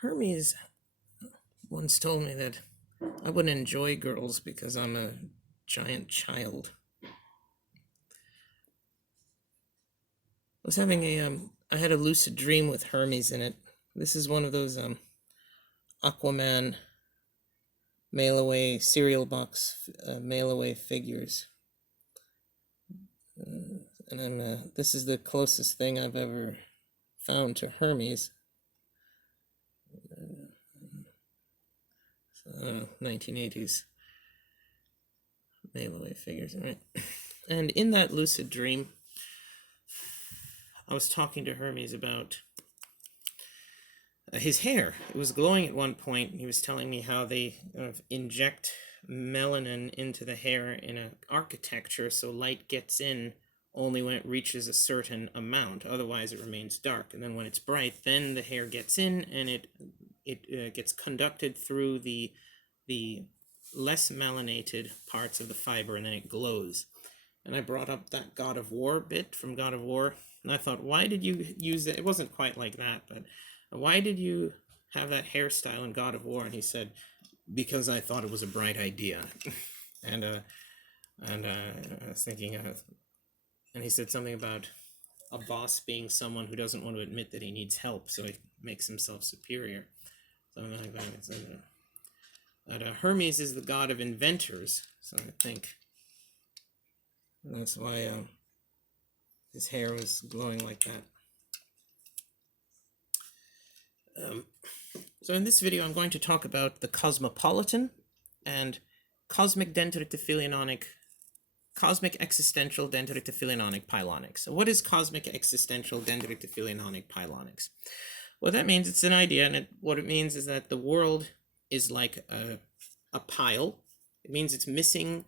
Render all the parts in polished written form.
Hermes once told me that I wouldn't enjoy girls because I'm a giant child. I had a lucid dream with Hermes in it. This is one of those Aquaman mail away cereal box mail away figures. This is the closest thing I've ever found to Hermes. 1980s mail away figures, right? And in that lucid dream, I was talking to Hermes about his hair. It was glowing at one point. He was telling me how they inject melanin into the hair in an architecture so light gets in only when it reaches a certain amount. Otherwise, it remains dark. And then when it's bright, then the hair gets in and it gets conducted through the less melanated parts of the fiber, and then it glows. And I brought up that God of War bit from God of War, and I thought, why did you use it? It wasn't quite like that, but why did you have that hairstyle in God of War? And he said, because I thought it was a bright idea. and I was thinking, and he said something about a boss being someone who doesn't want to admit that he needs help, so he makes himself superior. Something like that. But Hermes is the god of inventors, so I think that's why his hair was glowing like that. So in this video, I'm going to talk about the cosmopolitan and cosmic existential dendritifiliononic pilonics. So what is cosmic existential dendritifiliononic pilonics? Well, that means it's an idea, and what it means is that the world is like a pile. It means it's missing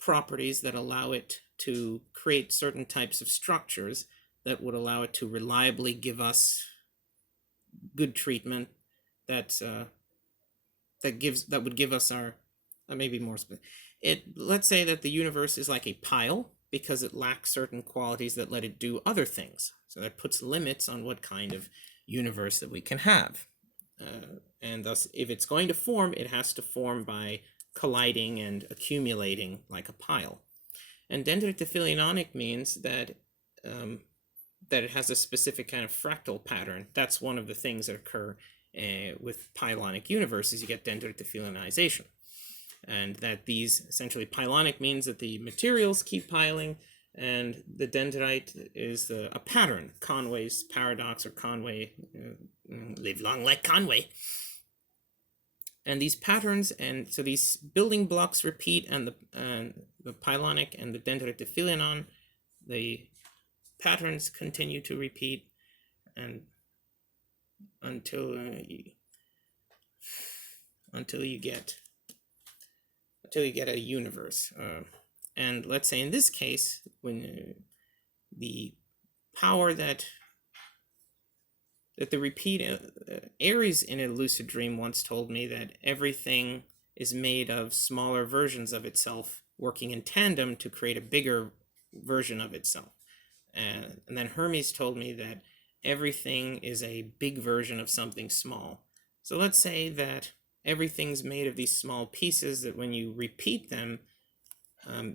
properties that allow it to create certain types of structures that would allow it to reliably give us good treatment that would give us our maybe more let's say that the universe is like a pile because it lacks certain qualities that let it do other things. So that puts limits on what kind of universe that we can have. And thus, if it's going to form, it has to form by colliding and accumulating like a pile. And dendritifiliononic means that it has a specific kind of fractal pattern. That's one of the things that occur with pilonic universes. You get dendritifilionization. And that these essentially pilonic means that the materials keep piling, and the dendrite is a pattern, Conway's paradox, or Conway, live long like Conway. And these patterns, and so these building blocks repeat, and the pilonic and the dendritifilionon, the patterns continue to repeat, and until you get a universe. And let's say in this case, when the power that the repeat, Ares in a lucid dream once told me that everything is made of smaller versions of itself working in tandem to create a bigger version of itself. And then Hermes told me that everything is a big version of something small. So let's say that everything's made of these small pieces that when you repeat them,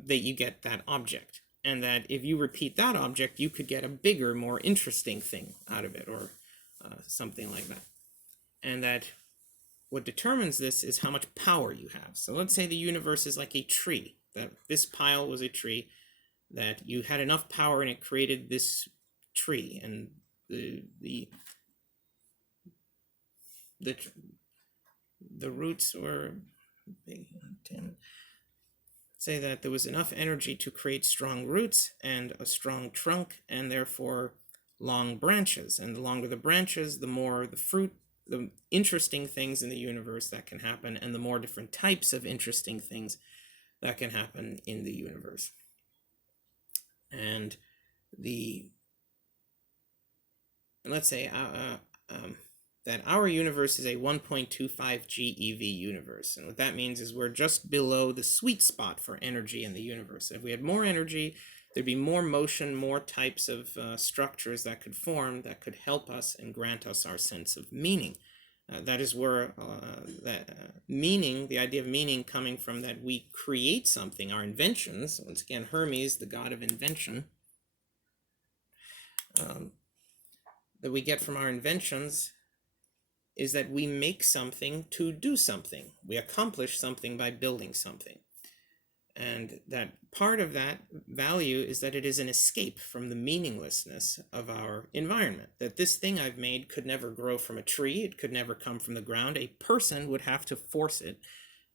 that you get that object. And that if you repeat that object, you could get a bigger, more interesting thing out of it, or something like that. And that what determines this is how much power you have. So let's say the universe is like a tree, that this pile was a tree, that you had enough power and it created this tree, and the roots were big. Say that there was enough energy to create strong roots and a strong trunk, and therefore long branches. And the longer the branches, the more the fruit, the interesting things in the universe that can happen, and the more different types of interesting things that can happen in the universe. And let's say that our universe is a 1.25 GeV universe. And what that means is we're just below the sweet spot for energy in the universe. If we had more energy, there'd be more motion, more types of structures that could form that could help us and grant us our sense of meaning. That is where meaning, the idea of meaning coming from that we create something, our inventions, once again, Hermes, the god of invention, that we get from our inventions is that we make something to do something. We accomplish something by building something. And that part of that value is that it is an escape from the meaninglessness of our environment. That this thing I've made could never grow from a tree, it could never come from the ground. A person would have to force it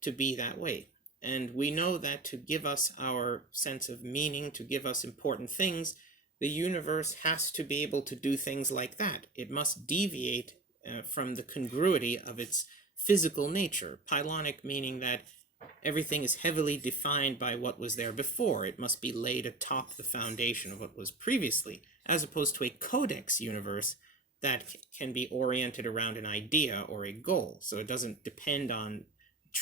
to be that way. And we know that to give us our sense of meaning, to give us important things, the universe has to be able to do things like that. It must deviate from the congruity of its physical nature. Pilonic meaning that everything is heavily defined by what was there before. It must be laid atop the foundation of what was previously, as opposed to a codex universe that can be oriented around an idea or a goal. So it doesn't depend on,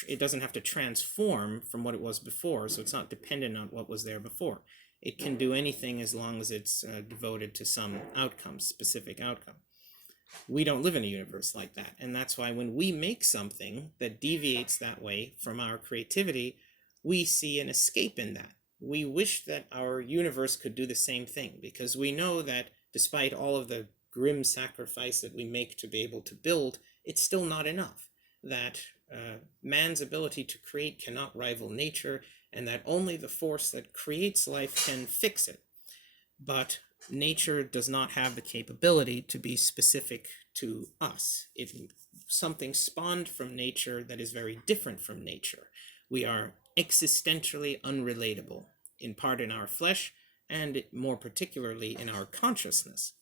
it doesn't have to transform from what it was before, so it's not dependent on what was there before. It can do anything as long as it's devoted to some outcome, specific outcome. We don't live in a universe like that, and that's why when we make something that deviates that way from our creativity, we see an escape in that. We wish that our universe could do the same thing, because we know that despite all of the grim sacrifice that we make to be able to build, it's still not enough. That man's ability to create cannot rival nature, and that only the force that creates life can fix it. But nature does not have the capability to be specific to us. Something spawned from nature that is very different from nature. We are existentially unrelatable, in part in our flesh, and more particularly in our consciousness.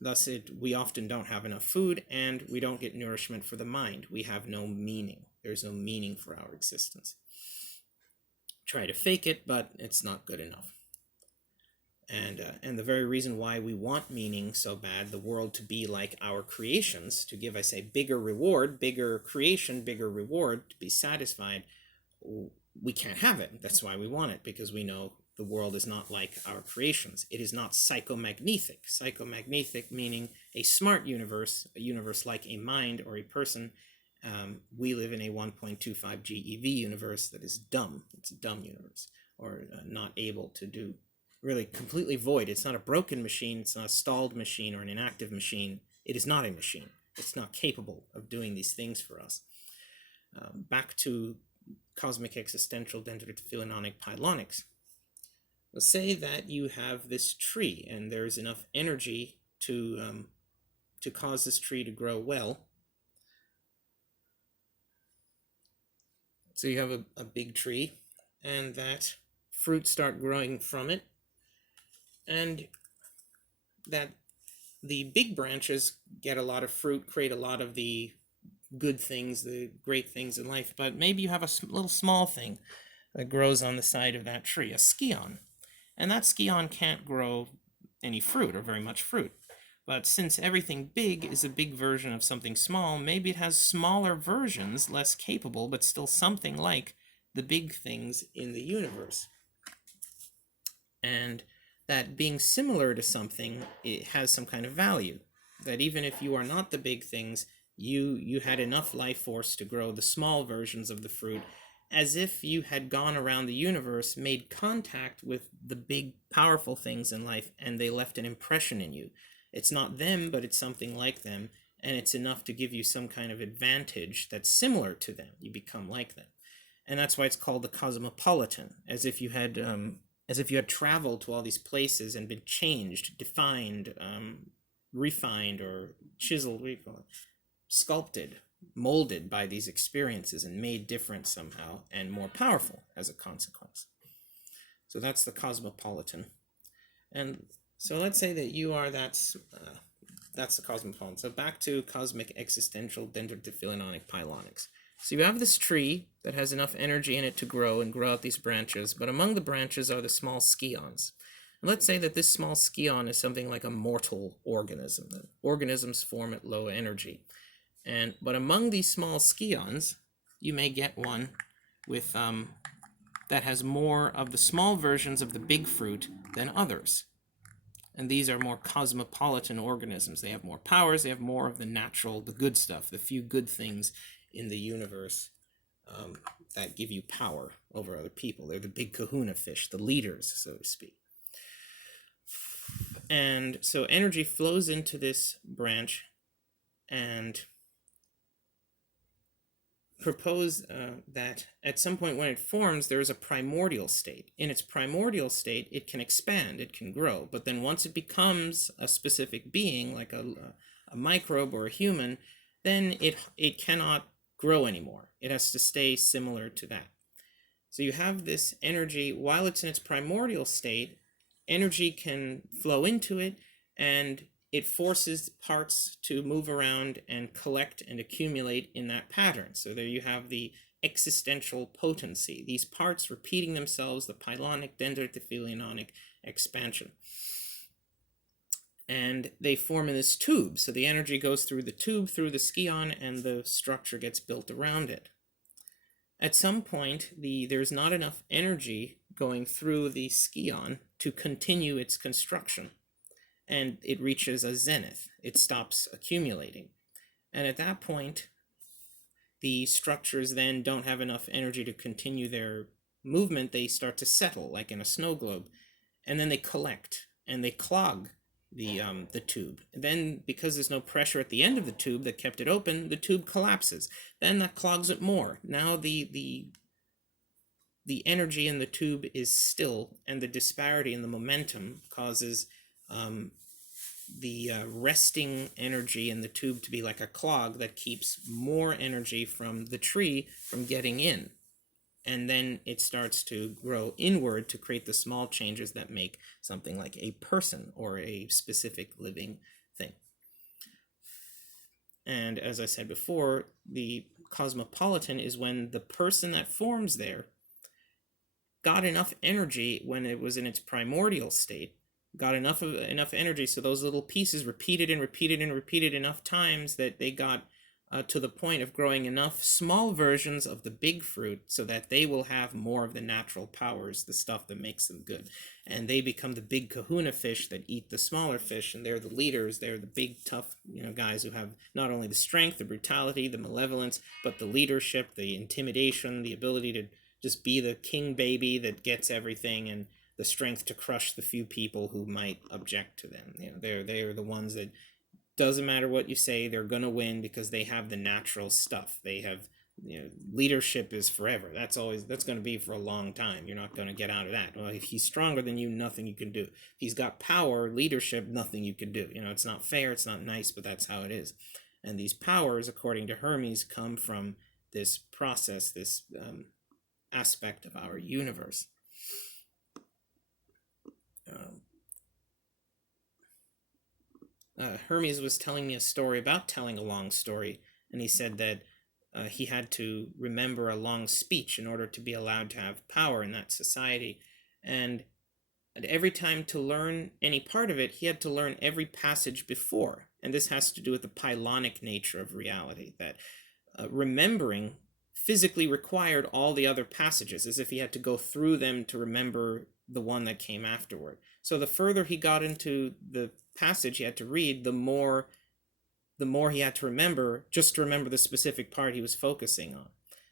Thus, we often don't have enough food, and we don't get nourishment for the mind. We have no meaning. There's no meaning for our existence. Try to fake it, but it's not good enough. And the very reason why we want meaning so bad, the world to be like our creations, to give us a bigger reward, bigger creation, bigger reward, to be satisfied, we can't have it. That's why we want it, because we know the world is not like our creations. It is not psychomagnetic. Psychomagnetic meaning a smart universe, a universe like a mind or a person. We live in a 1.25 GeV universe that is dumb. It's a dumb universe, or not able to do, really completely void. It's not a broken machine. It's not a stalled machine or an inactive machine. It is not a machine. It's not capable of doing these things for us. Back to cosmic existential dendritifiliononic pilonics. Let's say that you have this tree and there's enough energy to cause this tree to grow well. So you have a big tree, and that fruits start growing from it, and that the big branches get a lot of fruit, create a lot of the good things, the great things in life, but maybe you have a little small thing that grows on the side of that tree, a scion, and that scion can't grow any fruit or very much fruit. But since everything big is a big version of something small, maybe it has smaller versions, less capable, but still something like the big things in the universe. And that being similar to something, it has some kind of value. That even if you are not the big things, you had enough life force to grow the small versions of the fruit, as if you had gone around the universe, made contact with the big, powerful things in life, and they left an impression in you. It's not them, but it's something like them, and it's enough to give you some kind of advantage that's similar to them. You become like them. And that's why it's called the cosmopolitan, as if you had traveled to all these places and been changed, defined, refined, or chiseled, sculpted, molded by these experiences and made different somehow and more powerful as a consequence. So that's the cosmopolitan. And so let's say that you are that's the cosmopolitan. So back to cosmic existential dendritifiliononic pilonics. So you have this tree that has enough energy in it to grow and grow out these branches, but among the branches are the small scions. And let's say that this small scion is something like a mortal organism. Organisms form at low energy. But among these small scions, you may get one with that has more of the small versions of the big fruit than others. And these are more cosmopolitan organisms. They have more powers. They have more of the natural, the good stuff, the few good things in the universe that give you power over other people. They're the big kahuna fish, the leaders, so to speak. And so energy flows into this branch and propose that at some point when it forms, there is a primordial state. In its primordial state, it can expand, it can grow. But then once it becomes a specific being, like a microbe or a human, then it cannot grow anymore. It has to stay similar to that. So you have this energy, while it's in its primordial state, energy can flow into it, and it forces parts to move around and collect and accumulate in that pattern. So there you have the existential potency, these parts repeating themselves, the pilonic, dendritifiliononic expansion. And they form in this tube. So the energy goes through the tube, through the scion, and the structure gets built around it. At some point, there's not enough energy going through the scion to continue its construction. And it reaches a zenith. It stops accumulating. And at that point, the structures then don't have enough energy to continue their movement. They start to settle, like in a snow globe. And then they collect, and they clog the tube. And then, because there's no pressure at the end of the tube that kept it open, the tube collapses. Then that clogs it more. Now the energy in the tube is still, and the disparity in the momentum causes the resting energy in the tube to be like a clog that keeps more energy from the tree from getting in. And then it starts to grow inward to create the small changes that make something like a person or a specific living thing. And as I said before, the cosmopolitan is when the person that forms there got enough energy when it was in its primordial state, got enough energy so those little pieces repeated enough times that they got to the point of growing enough small versions of the big fruit so that they will have more of the natural powers, the stuff that makes them good. And they become the big kahuna fish that eat the smaller fish, and they're the leaders. They're the big, tough, guys who have not only the strength, the brutality, the malevolence, but the leadership, the intimidation, the ability to just be the king baby that gets everything, and the strength to crush the few people who might object to them. They're the ones that doesn't matter what you say, they're going to win because they have the natural stuff. They have, leadership is forever. That's going to be for a long time. You're not going to get out of that. Well, if he's stronger than you, nothing you can do. If he's got power, leadership, nothing you can do. It's not fair, it's not nice, but that's how it is. And these powers, according to Hermes, come from this process, this aspect of our universe. Hermes was telling me a story about telling a long story, and he said that he had to remember a long speech in order to be allowed to have power in that society. And at every time to learn any part of it, he had to learn every passage before. And this has to do with the pilonic nature of reality, that remembering physically required all the other passages, as if he had to go through them to remember the one that came afterward. So the further he got into the passage he had to read, the more he had to remember, just to remember the specific part he was focusing on.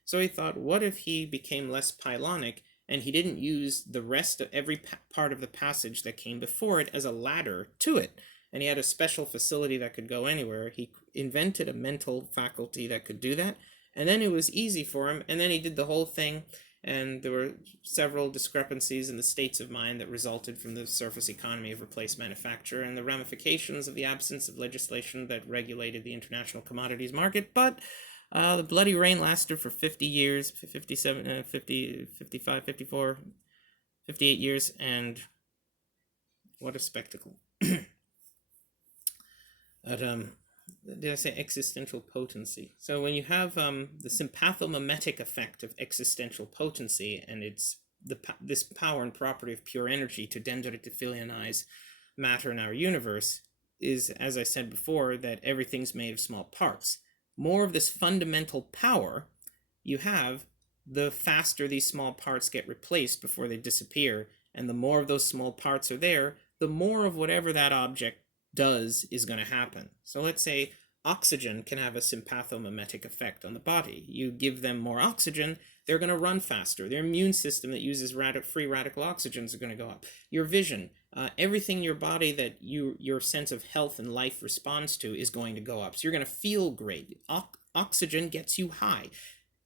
So he thought, what if he became less pilonic and he didn't use the rest of every part of the passage that came before it as a ladder to it? And he had a special facility that could go anywhere. He invented a mental faculty that could do that, and then it was easy for him, and then he did the whole thing. And there were several discrepancies in the states of mind that resulted from the surface economy of replaced manufacture and the ramifications of the absence of legislation that regulated the international commodities market. But the bloody reign lasted for 50 years, 57, 50, 55, 54, 58 years, and what a spectacle. But, did I say existential potency? So when you have the sympathomimetic effect of existential potency, and it's this power and property of pure energy to dendritifilionize matter in our universe, is, as I said before, that everything's made of small parts. More of this fundamental power you have, the faster these small parts get replaced before they disappear, and the more of those small parts are there, the more of whatever that object does is going to happen. So let's say oxygen can have a sympathomimetic effect on the body. You give them more oxygen, they're going to run faster. Their immune system that uses free radical oxygens are going to go up. Your vision, everything in your body that your sense of health and life responds to is going to go up. So you're going to feel great. Oxygen gets you high.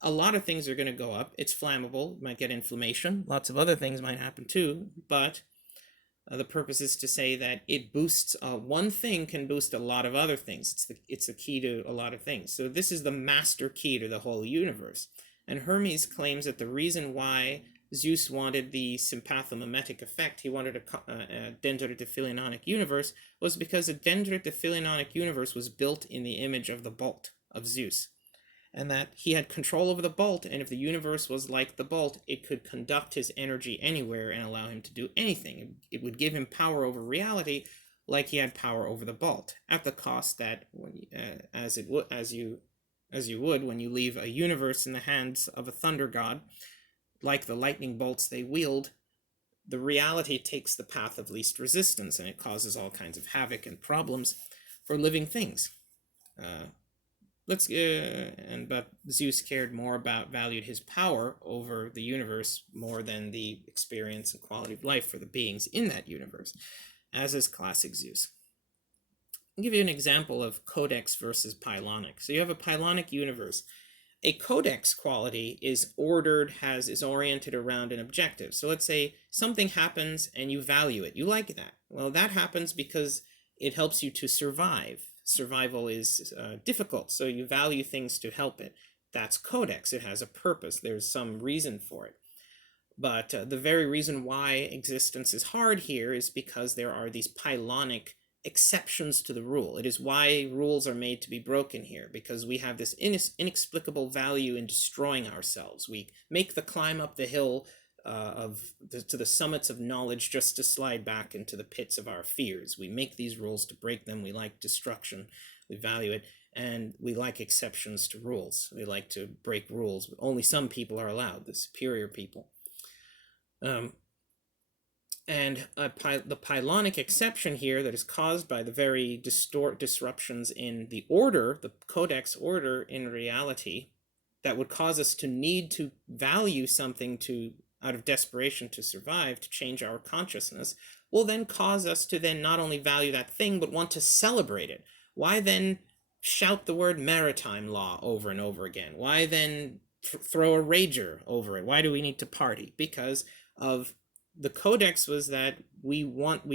A lot of things are going to go up. It's flammable. You might get inflammation. Lots of other things might happen too. But the purpose is to say that it boosts, one thing can boost a lot of other things. It's the key to a lot of things. So this is the master key to the whole universe. And Hermes claims that the reason why Zeus wanted the sympathomimetic effect, he wanted a dendritifiliononic universe, was because a dendritifiliononic universe was built in the image of the bolt of Zeus. And that he had control over the bolt, and if the universe was like the bolt, it could conduct his energy anywhere and allow him to do anything. It would give him power over reality like he had power over the bolt, at the cost that, as you would when you leave a universe in the hands of a thunder god, like the lightning bolts they wield, the reality takes the path of least resistance, and it causes all kinds of havoc and problems for living things. But Zeus valued his power over the universe more than the experience and quality of life for the beings in that universe, as is classic Zeus. I'll give you an example of codex versus pilonic. So you have a pilonic universe. A codex quality is ordered, is oriented around an objective. So let's say something happens and you value it. You like that. Well, that happens because it helps you to survive. Survival is difficult, so you value things to help it. That's codex. It has a purpose. There's some reason for it. But the very reason why existence is hard here is because there are these pilonic exceptions to the rule. It is why rules are made to be broken here, because we have this inexplicable value in destroying ourselves. We make the climb up the hill to the summits of knowledge just to slide back into the pits of our fears. We make these rules to break them. We like destruction. We value it. And we like exceptions to rules. We like to break rules. Only some people are allowed, the superior people. The pilonic exception here that is caused by the very disruptions in the order, the codex order in reality, that would cause us to need to value something out of desperation to survive, to change our consciousness, will then cause us to then not only value that thing, but want to celebrate it. Why then shout the word maritime law over and over again? Why then throw a rager over it? Why do we need to party? Because of the codex was that we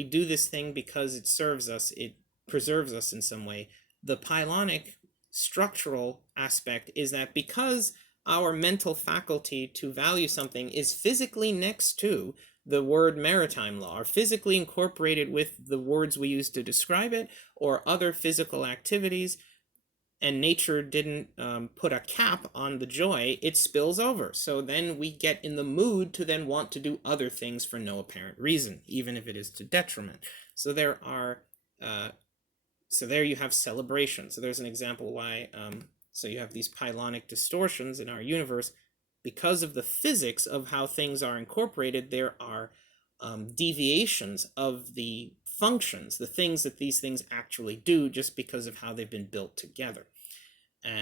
do this thing because it serves us, it preserves us in some way. The pilonic structural aspect is that because our mental faculty to value something is physically next to the word maritime law, or physically incorporated with the words we use to describe it, or other physical activities, and nature didn't put a cap on the joy, it spills over. So then we get in the mood to then want to do other things for no apparent reason, even if it is to detriment. So there you have celebration. So there's an example why, so you have these pilonic distortions in our universe. Because of the physics of how things are incorporated, there are deviations of the functions, the things that these things actually do, just because of how they've been built together.